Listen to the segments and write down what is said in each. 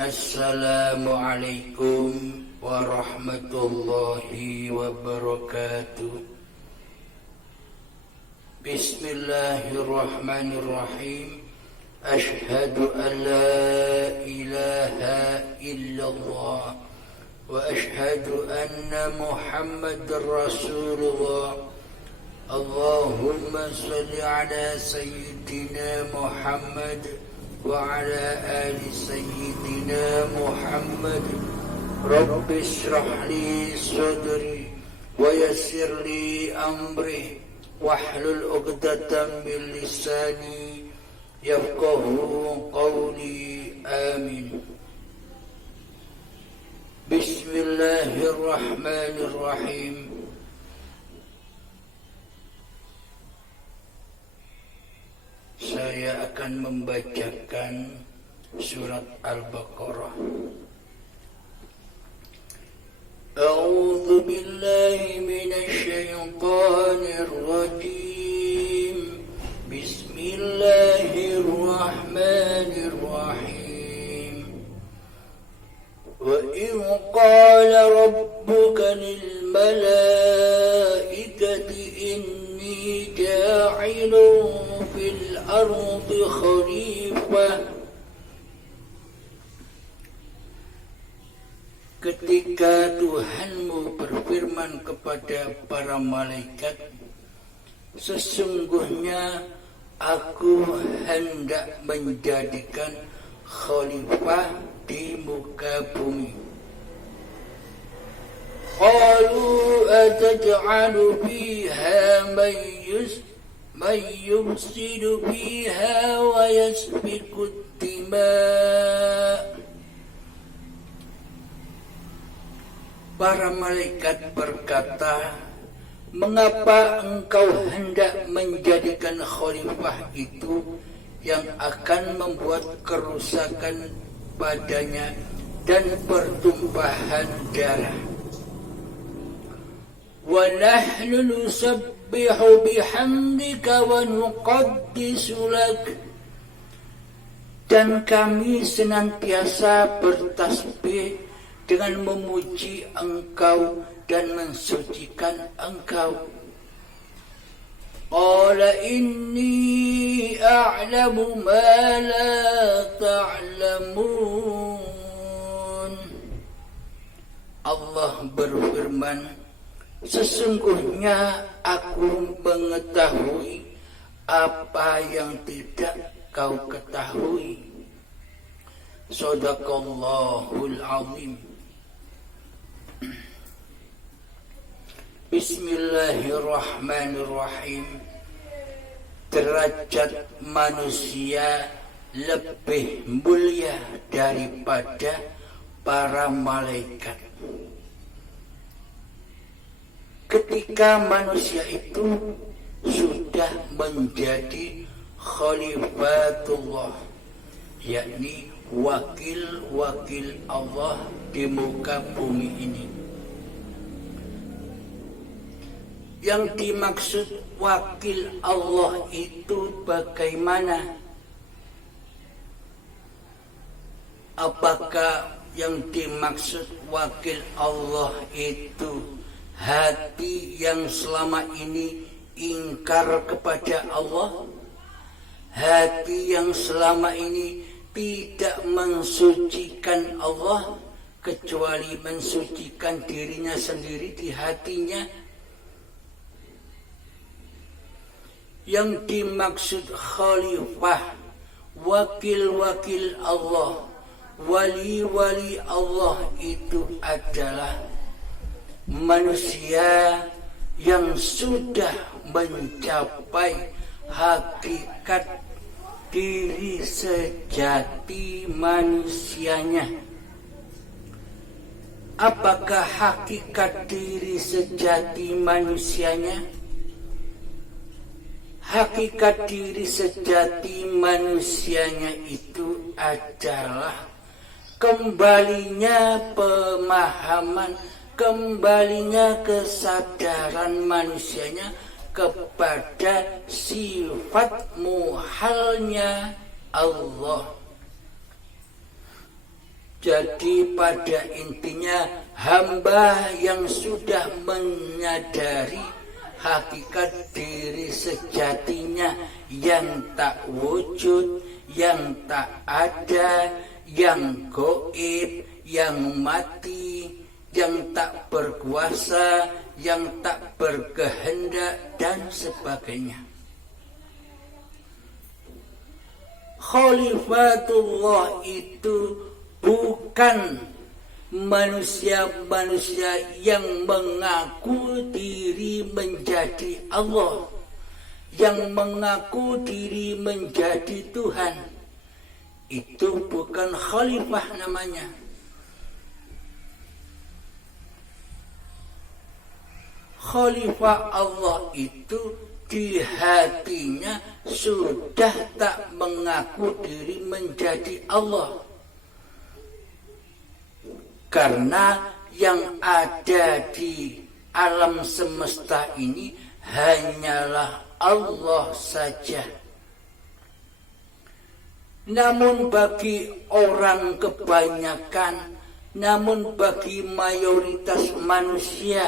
Assalamualaikum warahmatullahi wabarakatuh. Bismillahirrahmanirrahim. Ashhadu an la ilaha illallah wa ashhadu anna Muhammadar Rasulullah. Allahumma salli ala sayyidina Muhammad وعلى آل سيدنا محمد. رب اشرح لي صدري ويسر لي أمري واحلل عقدة من لساني يفقهوا قولي آمين. بسم الله الرحمن الرحيم. Saya akan membacakan surat Al-Baqarah. A'udzu billahi minasy syaithanir rajim. Bismillahirrahmanirrahim. Wa idh qala rabbuka lil malaikati inni ja'ilun fil ardi khalifah. Ketika Tuhanmu berfirman kepada para malaikat, sesungguhnya aku hendak menjadikan khalifah di muka bumi. Qalu ataj'alu fiha man yufsidu fiha wa yasfiku ad-dima'. Para malaikat berkata, mengapa engkau hendak menjadikan khalifah itu yang akan membuat kerusakan padanya dan pertumpahan darah? Wa nahnu nusabbihu bihamdika wa nuqaddisu lak. Dan kami senantiasa bertasbih dengan memuji engkau dan mensucikan engkau. Qala inni a'lamu ma la ta'lamun. Allah berfirman, sesungguhnya aku mengetahui apa yang tidak kau ketahui. Shadaqallahul azim. Bismillahirrahmanirrahim. Derajat manusia lebih mulia daripada para malaikat. Ketika manusia itu sudah menjadi khalifatullah, yakni wakil-wakil Allah di muka bumi ini. Yang dimaksud wakil Allah itu bagaimana? Apakah yang dimaksud wakil Allah itu hati yang selama ini ingkar kepada Allah? Hati yang selama ini tidak mensucikan Allah, kecuali mensucikan dirinya sendiri di hatinya? Yang dimaksud khalifah, wakil-wakil Allah, wali-wali Allah itu adalah manusia yang sudah mencapai hakikat diri sejati manusianya. Apakah hakikat diri sejati manusianya? Hakikat diri sejati manusianya itu adalah kembalinya pemahaman, kembalinya kesadaran manusianya kepada sifat muhalnya Allah. Jadi pada intinya hamba yang sudah menyadari hakikat diri sejatinya yang tak wujud, yang tak ada, yang gaib, yang mati, yang tak berkuasa, yang tak berkehendak dan sebagainya. Khalifatullah itu bukan manusia-manusia yang mengaku diri menjadi Allah, yang mengaku diri menjadi Tuhan. Itu bukan khalifah namanya. Khalifah Allah itu di hatinya sudah tak mengaku diri menjadi Allah. Karena yang ada di alam semesta ini hanyalah Allah saja. Namun bagi orang kebanyakan, namun bagi mayoritas manusia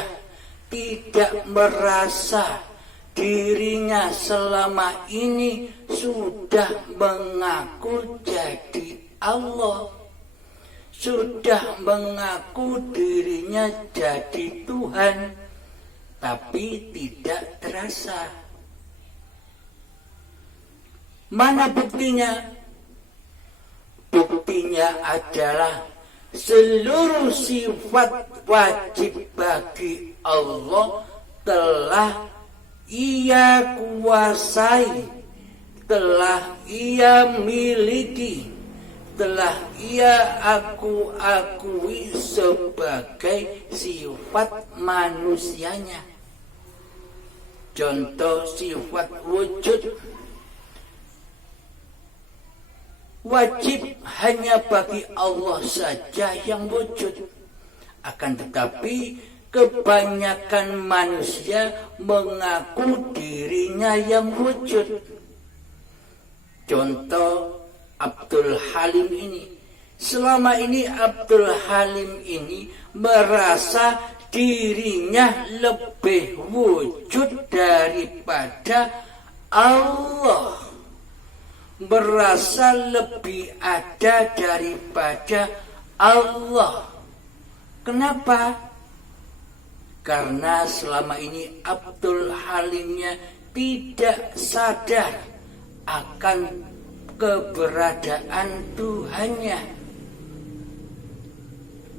tidak merasa dirinya selama ini sudah mengaku jadi Allah, sudah mengaku dirinya jadi Tuhan, tapi tidak terasa. Mana buktinya? Buktinya adalah seluruh sifat wajib bagi Allah telah Ia kuasai, telah Ia miliki, telah Ia akui sebagai sifat manusianya. Contoh sifat wujud, wajib hanya bagi Allah saja yang wujud. Akan tetapi kebanyakan manusia mengaku dirinya yang wujud. Contoh Abdul Halim ini. Selama ini Abdul Halim ini merasa dirinya lebih wujud daripada Allah, merasa lebih ada daripada Allah. Kenapa? Karena selama ini Abdul Halimnya tidak sadar akan keberadaan Tuhannya.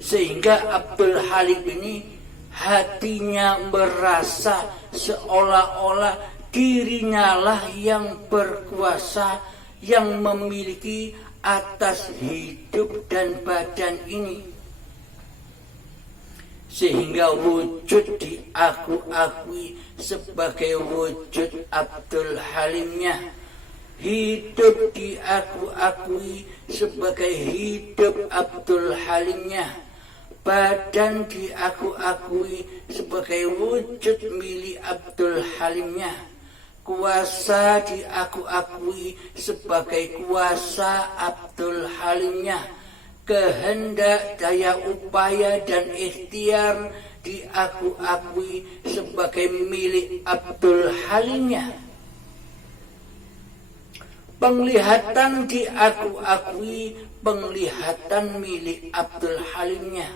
Sehingga Abdul Halim ini hatinya merasa seolah-olah dirinya lah yang berkuasa, yang memiliki atas hidup dan badan ini. Sehingga wujud diakui sebagai wujud Abdul Halimnya, hidup diakui sebagai hidup Abdul Halimnya, badan diakui sebagai wujud milik Abdul Halimnya, kuasa diakui sebagai kuasa Abdul Halimnya, kehendak, daya upaya dan ikhtiar diakui sebagai milik Abdul Halimnya. Penglihatan diakui penglihatan milik Abdul Halimnya.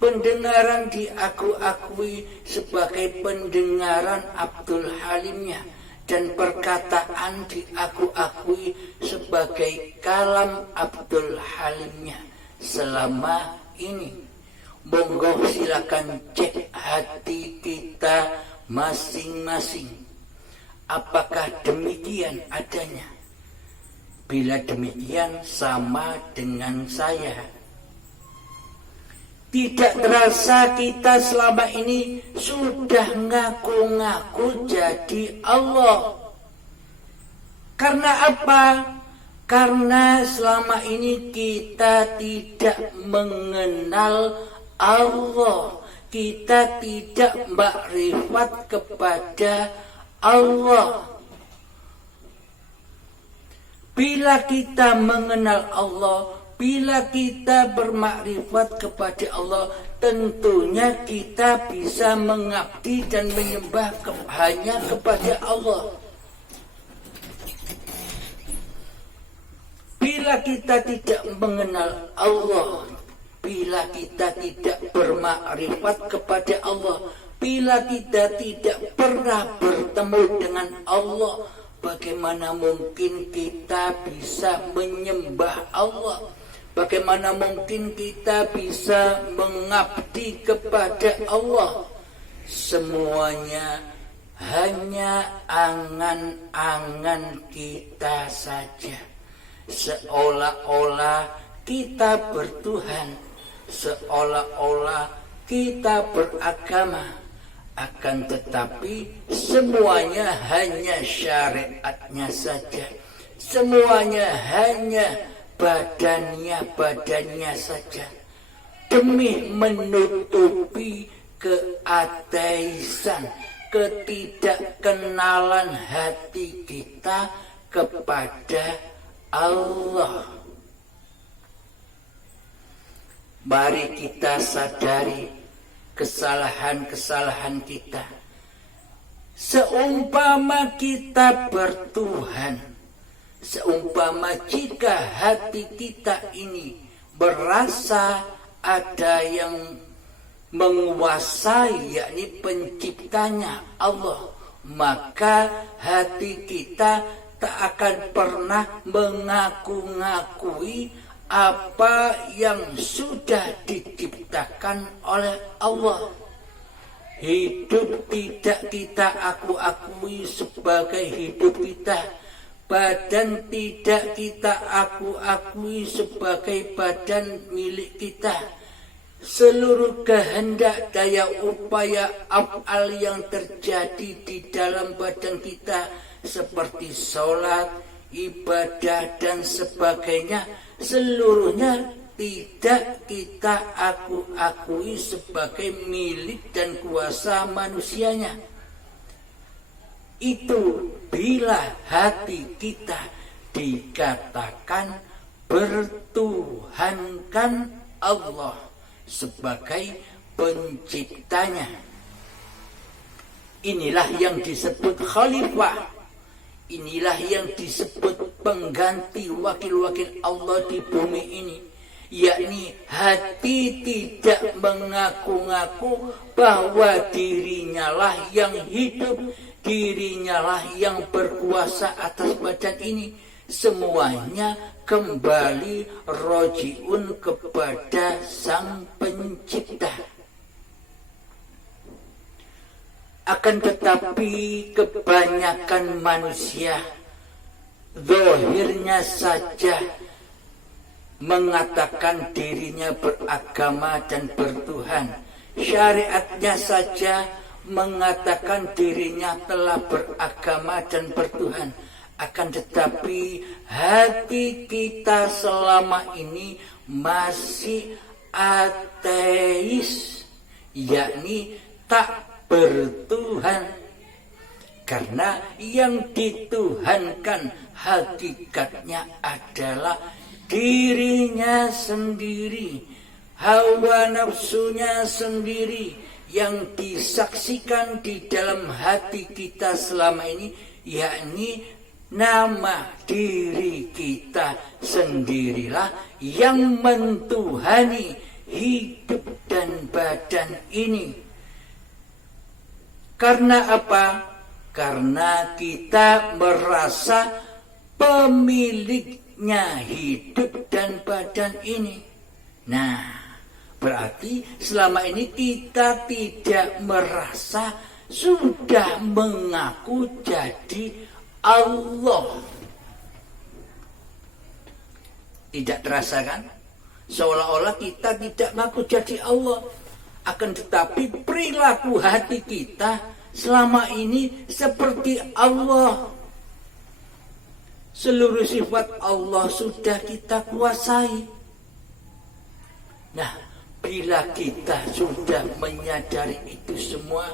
Pendengaran diakui sebagai pendengaran Abdul Halimnya. Dan perkataan diakui sebagai kalam Abdul Halimnya. Selama ini, monggo silakan cek hati kita masing-masing. Apakah demikian adanya? Bila demikian sama dengan saya. Tidak terasa kita selama ini sudah ngaku-ngaku jadi Allah. Karena apa? Karena selama ini kita tidak mengenal Allah. Kita tidak makrifat kepada Allah. Bila kita mengenal Allah, Bila kita bermakrifat kepada Allah, tentunya kita bisa mengabdi dan menyembah hanya kepada Allah. Bila kita tidak mengenal Allah, bila kita tidak bermakrifat kepada Allah, bila kita tidak pernah bertemu dengan Allah, bagaimana mungkin kita bisa menyembah Allah? Bagaimana mungkin kita bisa mengabdi kepada Allah? Semuanya hanya angan-angan kita saja. Seolah-olah kita bertuhan, seolah-olah kita beragama. Akan tetapi semuanya hanya syariatnya saja. Semuanya hanya badannya saja, demi menutupi keateisan, ketidakkenalan hati kita kepada Allah. Mari kita sadari kesalahan-kesalahan kita. Seumpama kita bertuhan, seumpama jika hati kita ini berasa ada yang menguasai, yakni penciptanya Allah, maka hati kita tak akan pernah mengaku-ngakui apa yang sudah diciptakan oleh Allah. Hidup tidak kita aku-akui sebagai hidup kita. Badan tidak kita aku-akui sebagai badan milik kita. Seluruh kehendak, daya upaya, af'al yang terjadi di dalam badan kita, seperti sholat, ibadah, dan sebagainya, seluruhnya tidak kita aku-akui sebagai milik dan kuasa manusianya. Itu bila hati kita dikatakan bertuhankan Allah sebagai penciptanya. Inilah yang disebut khalifah. Inilah yang disebut pengganti wakil-wakil Allah di bumi ini. Yakni hati tidak mengaku-ngaku bahwa dirinya lah yang hidup, dirinya lah yang berkuasa atas badan ini. Semuanya kembali rojiun kepada Sang Pencipta. Akan tetapi kebanyakan manusia zahirnya saja mengatakan dirinya beragama dan bertuhan. Syariatnya saja mengatakan dirinya telah beragama dan bertuhan. Akan tetapi hati kita selama ini masih ateis, yakni tak bertuhan. Karena yang dituhankan hakikatnya adalah dirinya sendiri, hawa nafsunya sendiri, yang disaksikan di dalam hati kita selama ini, yakni nama diri kita sendirilah yang mentuhani hidup dan badan ini. Karena apa? Karena kita merasa pemiliknya hidup dan badan ini. Nah, berarti selama ini kita tidak merasa sudah mengaku jadi Allah. Tidak terasa kan? Seolah-olah kita tidak mengaku jadi Allah. Akan tetapi perilaku hati kita selama ini seperti Allah. Seluruh sifat Allah sudah kita kuasai. Nah, bila kita sudah menyadari itu semua,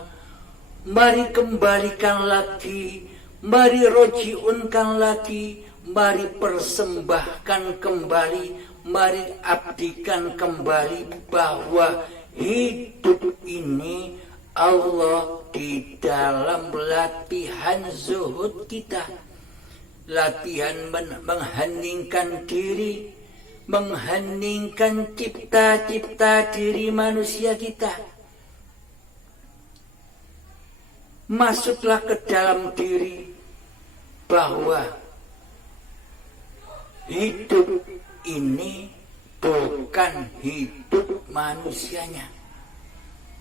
mari kembalikan lagi, mari rojiunkan lagi, mari persembahkan kembali, mari abdikan kembali bahwa hidup ini Allah di dalam latihan zuhud kita, latihan mengheningkan diri, mengheningkan cipta-cipta diri manusia kita. Masuklah ke dalam diri bahwa hidup ini bukan hidup manusianya.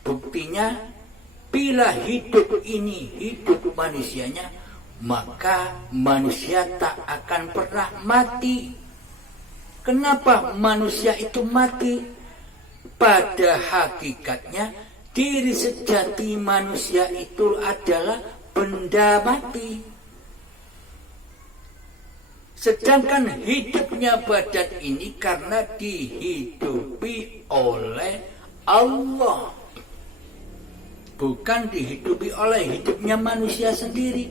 Buktinya, bila hidup ini hidup manusianya, maka manusia tak akan pernah mati. Kenapa manusia itu mati? Pada hakikatnya, diri sejati manusia itu adalah benda mati. Sedangkan hidupnya badan ini karena dihidupi oleh Allah, bukan dihidupi oleh hidupnya manusia sendiri.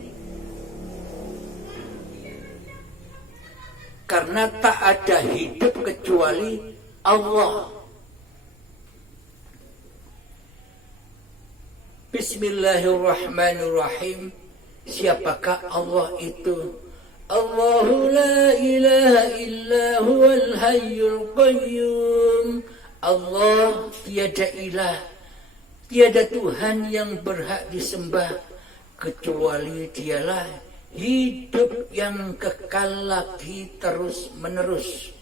Karena tak ada hidup kecuali Allah. Bismillahirrahmanirrahim. Siapakah Allah itu? Allahu la ilaha illa huwal hayyul qayyum. Allah tiada ilah, tiada Tuhan yang berhak disembah kecuali Dialah hidup yang kekal lagi terus menerus.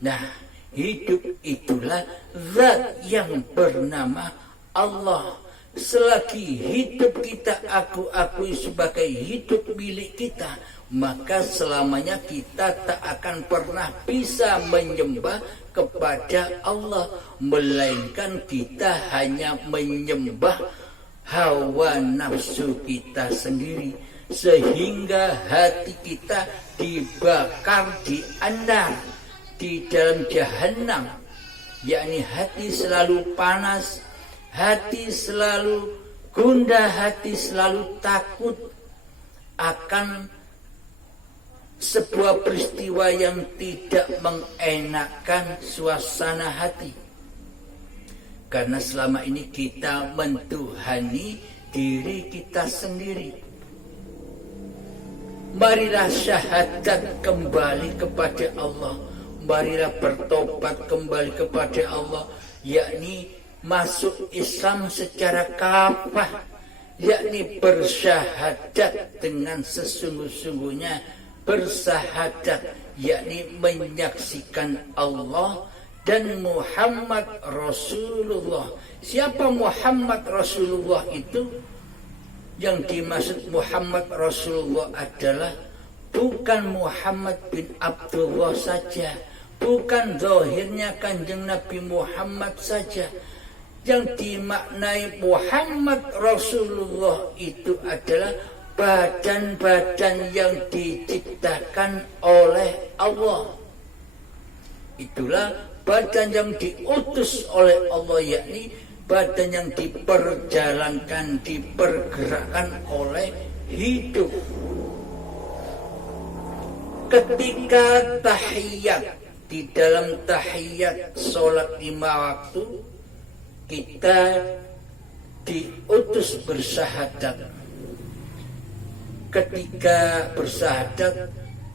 Nah, hidup itulah zat yang bernama Allah. Selagi hidup kita aku akui sebagai hidup milik kita, maka selamanya kita tak akan pernah bisa menyembah kepada Allah, melainkan kita hanya menyembah hawa nafsu kita sendiri, sehingga hati kita dibakar, diandar di dalam jahanam, yakni hati selalu panas, hati selalu gundah, hati selalu takut akan sebuah peristiwa yang tidak mengenakkan suasana hati. Karena selama ini kita mentuhani diri kita sendiri. Marilah syahadat kembali kepada Allah. Marilah bertobat kembali kepada Allah, yakni masuk Islam secara kafah, yakni bersyahadat dengan sesungguh-sungguhnya, bersahadat, yakni menyaksikan Allah dan Muhammad Rasulullah. Siapa Muhammad Rasulullah itu? Yang dimaksud Muhammad Rasulullah adalah bukan Muhammad bin Abdullah saja, bukan zahirnya Kanjeng Nabi Muhammad saja. Yang dimaknai Muhammad Rasulullah itu adalah badan-badan yang diciptakan oleh Allah. Itulah badan yang diutus oleh Allah, yakni badan yang diperjalankan, dipergerakkan oleh hidup. Ketika tahiyat, di dalam tahiyat sholat 5 waktu, kita diutus bersyahadat. Ketika bersyahadat,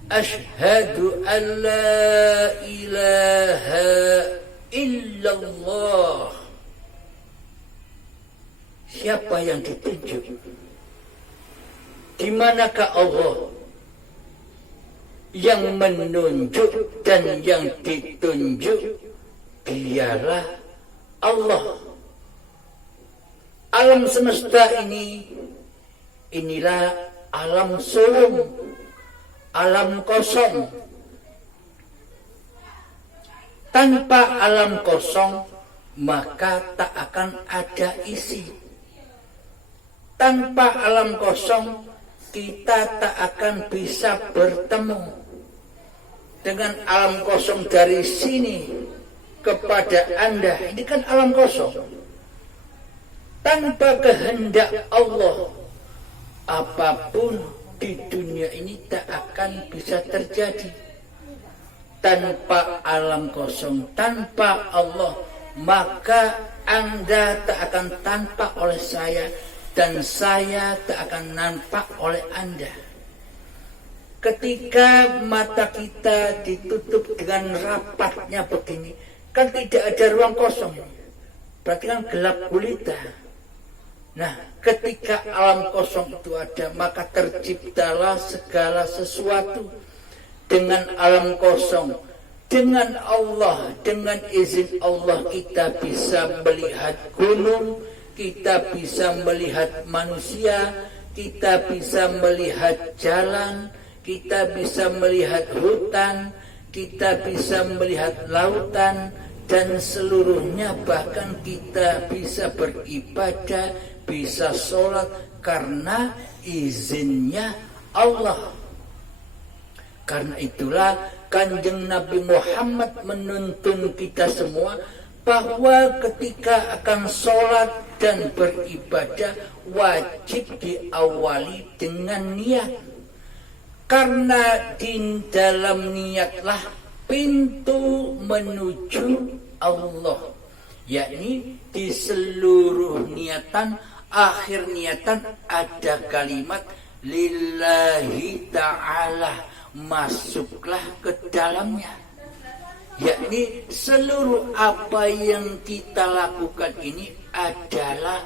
asyhadu an la ilaha illallah. Siapa yang ditunjuk? Di manakah Allah? Yang menunjuk dan yang ditunjuk Dialah Allah. Alam semesta inilah alam sulum, alam kosong. Tanpa alam kosong, maka tak akan ada isi. Tanpa alam kosong, kita tak akan bisa bertemu dengan alam kosong dari sini kepada Anda. Ini kan alam kosong. Tanpa kehendak Allah, apapun di dunia ini tak akan bisa terjadi. Tanpa alam kosong, tanpa Allah, maka Anda tak akan tampak oleh saya, dan saya tak akan nampak oleh Anda. Ketika mata kita ditutup dengan rapatnya begini, kan tidak ada ruang kosong, berarti kan gelap gulita. Nah, ketika alam kosong itu ada, maka terciptalah segala sesuatu. Dengan alam kosong, dengan Allah, dengan izin Allah kita bisa melihat gunung, kita bisa melihat manusia, kita bisa melihat jalan, kita bisa melihat hutan, kita bisa melihat lautan, dan seluruhnya. Bahkan kita bisa beribadah, bisa sholat karena izinnya Allah. Karena itulah Kanjeng Nabi Muhammad menuntun kita semua bahwa ketika akan sholat dan beribadah wajib diawali dengan niat. Karena di dalam niatlah pintu menuju Allah, yakni di seluruh niatan, akhir niatan ada kalimat lillahi ta'ala, masuklah ke dalamnya, yakni seluruh apa yang kita lakukan ini adalah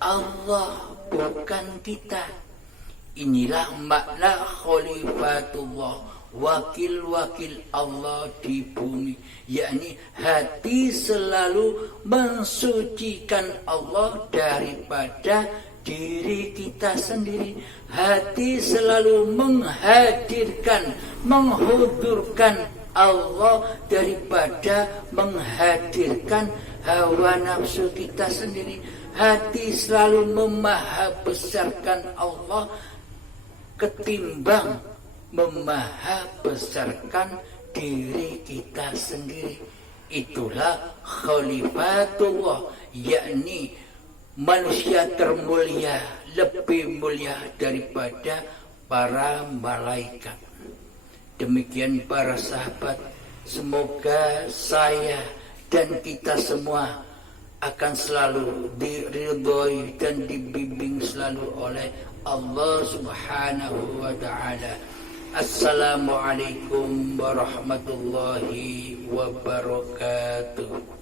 Allah, bukan kita. Inilah makna khalifatullah, wakil-wakil Allah di bumi, yakni hati selalu mensucikan Allah daripada diri kita sendiri. Hati selalu menghadirkan, menghudurkan Allah daripada menghadirkan hawa nafsu kita sendiri. Hati selalu memahabesarkan Allah ketimbang memahabesarkan diri kita sendiri. Itulah khalifatullah, yakni manusia termulia, lebih mulia daripada para malaikat. Demikian para sahabat, semoga saya dan kita semua akan selalu diridhoi dan dibimbing selalu oleh Allah Subhanahu wa ta'ala. Assalamualaikum warahmatullahi wabarakatuh.